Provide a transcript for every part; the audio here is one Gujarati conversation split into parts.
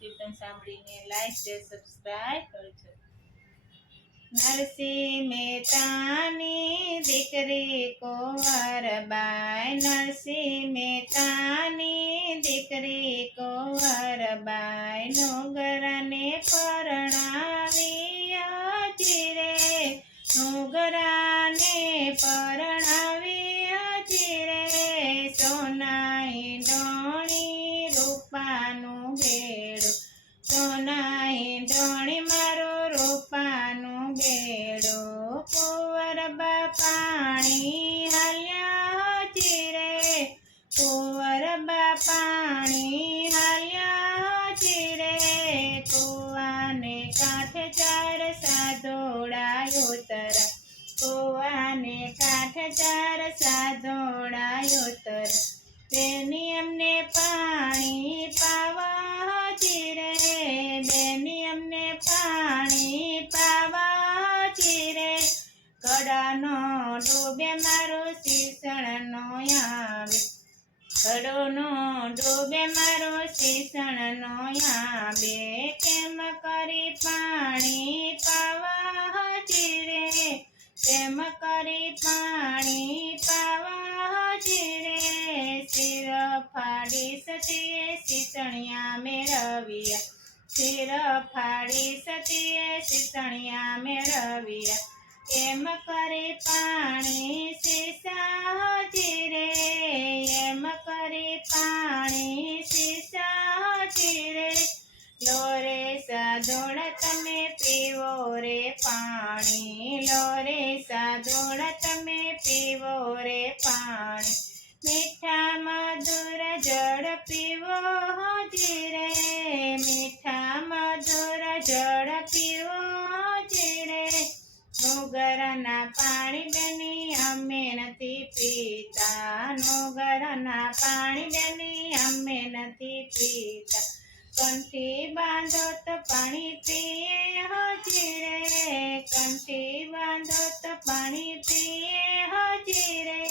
કીર્તન સાંભળીને લાઈક શેર સબસ્ક્રાઇબ કરજો. નરસિંહ મહેતાની દીકરી કુંવરબાઈ, નરસિંહ મહેતાની દીકરી કુંવરબાઈ, નુગરાને પરણાવી હજી રે, નુગરાને પરણાવી હજી રે, સોનાઈ ઢોણી રૂપાનું બેડું, સોનાઈ ઢોણી મારું રૂપાનું બેડું, કુંવરબા પાણી હાલ્યા હજી રે, કુંવરબા પાણી હાલ્યા હજી રે, કુવાને કાંઠે ચાર સાધોડા ઉતરા, કુવાને કાંઠે ચાર સાધોડા ઉતરા, બેની અમને પાણી પાવા હજી રે, બેની અમને પાણી પાવા હજી રે, કડાનો ડૂબે મારો શીસણનો આવે, કડોનો ડૂબે મારો શીસણનો આવે, કેમ કરી પાણી પાવા હજી રે, કેમ કરી પાણી પાવા હજી રે, શિર ફાડી સતીએ શીસણિયા મેળવ્યા, શિર ફાડી સતીએ શીસણિયા મેળવ્યા, એમ કરી પાણી શીસા હજી રે, એમ કરી પાણી શીસા હજી રે, લો રે સાધોડા તમે પીવો રે પાણી, લો રે સાધોડા તમે પીવો રે પાણી, મીઠા મધુર જળ પીવો હજી રે, મીઠા મધુર જળ પીવો હજી રે, નુગરના પાણી બેની અમે નથી પીતા, નુગરના પાણી બેની અમે નથી પીતા, કંઠી બાંધો તો પાણી પીએ હજી રે, કંઠી બાંધો તો પાણી પીએ હજી રે,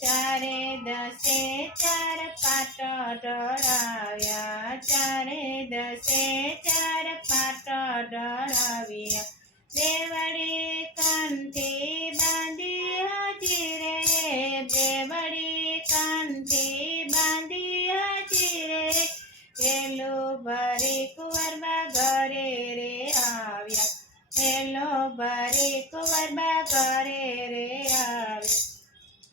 ચારે દસે ચાર પાટ ઢળાવ્યા, ચારે દસે ચાર પાટ ઢળાવ્યા, બેવડી કંઠી બાંધી હજી રે, બેવડી કંઠી બાંધી હજી રે, એલો ભરી કુંવરબા ઘરે રે આવ્યા, એલો ભરી કુંવરબા ઘરે રે આવ્યા,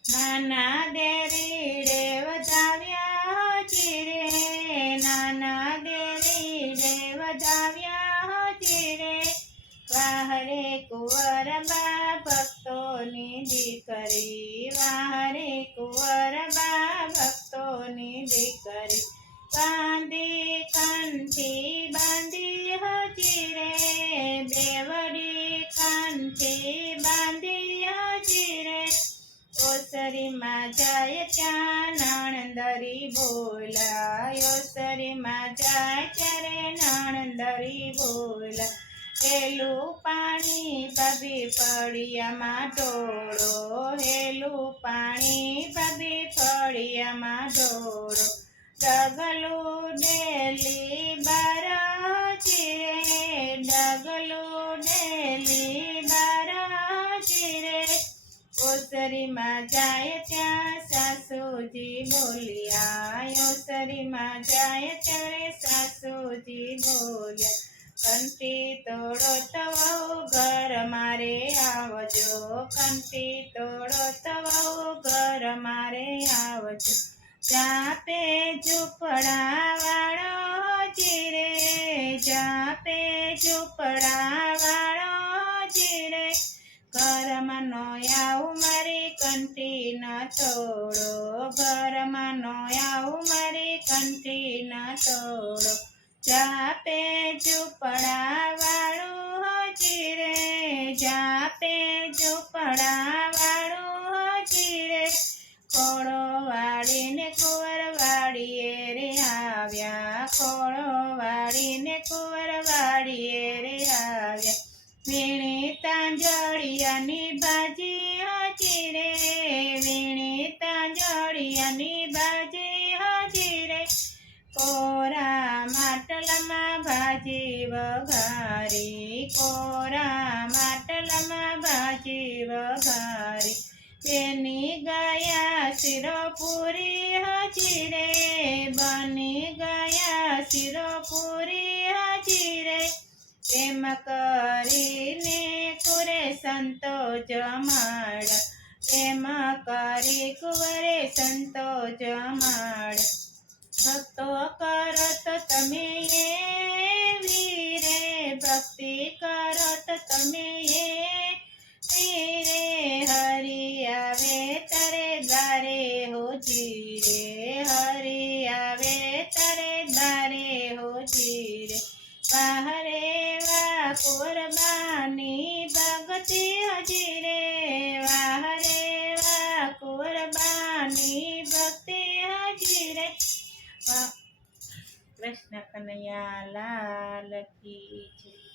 નાના દેરીડે વધાવ્યા હજી રે, નાના દેરીડે વધાવ્યા હજી રે, વાહરે કુંવરબા ભક્તોની દીકરી, વાહરે કુંવરબા ભક્તોની દીકરી, બાંધી કંઠી બાંધી હજી રે, બેવડી કંઠી બાંધી હજી રે, ઓસરીમાં જાય ત્યાં નણંદરી બોલા, ઓસરીમાં જાય ત્યારે નણંદરી બોલા, હેલું પાણી ભાભી ફળિયામાં ઢોળો, હેલું પાણી ભાભી ફળિયામાં ઢોળો, ડગલું ડેલી બાર હજી રે, ડગલું ડેલી બાર હજી રે, ઓસરીમાં જાય ત્યાં સાસુજી બોલ્યા, ઓસરીમાં જાય ત્યારે સાસુજી બોલ્યા, કંઠી તોડો તો વહુ ઘર મારે આવજો, કંઠી તોડો તો વહુ ઘર મારે આવજો, જાપે ઝૂંપડા વાળો હજી રે, જાપે ઝૂંપડા વાળો હજી રે, ઘરમાં નો આવું મારી કંઠી ન તોડો, ઘરમાં નો આવું મારી કંઠી ન તોડો, જાપે ઝૂંપડા વાળું હજી રે, જાપે ઝૂંપડા વાળું હજી રે, ખોળો વાળીને કુંવર વાળીએ રે આવ્યા, ખોળો વાળીને કુંવર વાળીએ રે આવ્યા, વીણી તાંજળિયાની બાજી હજી રે, વીણી તાંજળિયાની બાજી હજી રે, કોરા માટલા માટલામાં ભાજી વઘારી, કોરા માટલામાં ભાજી વઘારી. તેની ગયા શિરોપુરી હજી રે, બની ગયા શિરોપુરી હજી રે. એમ કરીને કુરે સંતો જમાડ, એમ કરી કુંવરે સંતો જમાડ. ભક્તો કરો તો તમે એવી રે, ભક્તિ કરો તો તમે એવી રે. હરી આવે તારે દ્વારે હોજી રે, હરી આવે તારે દ્વારે હોજી રે. વાહ રે વાહ કુંવરબાની ભક્તિ હજી રે, વાહ રે વાહ કુંવરબાની ભક્તિ હજી રે. કૃષ્ણ કનૈયા લાલ કી જય.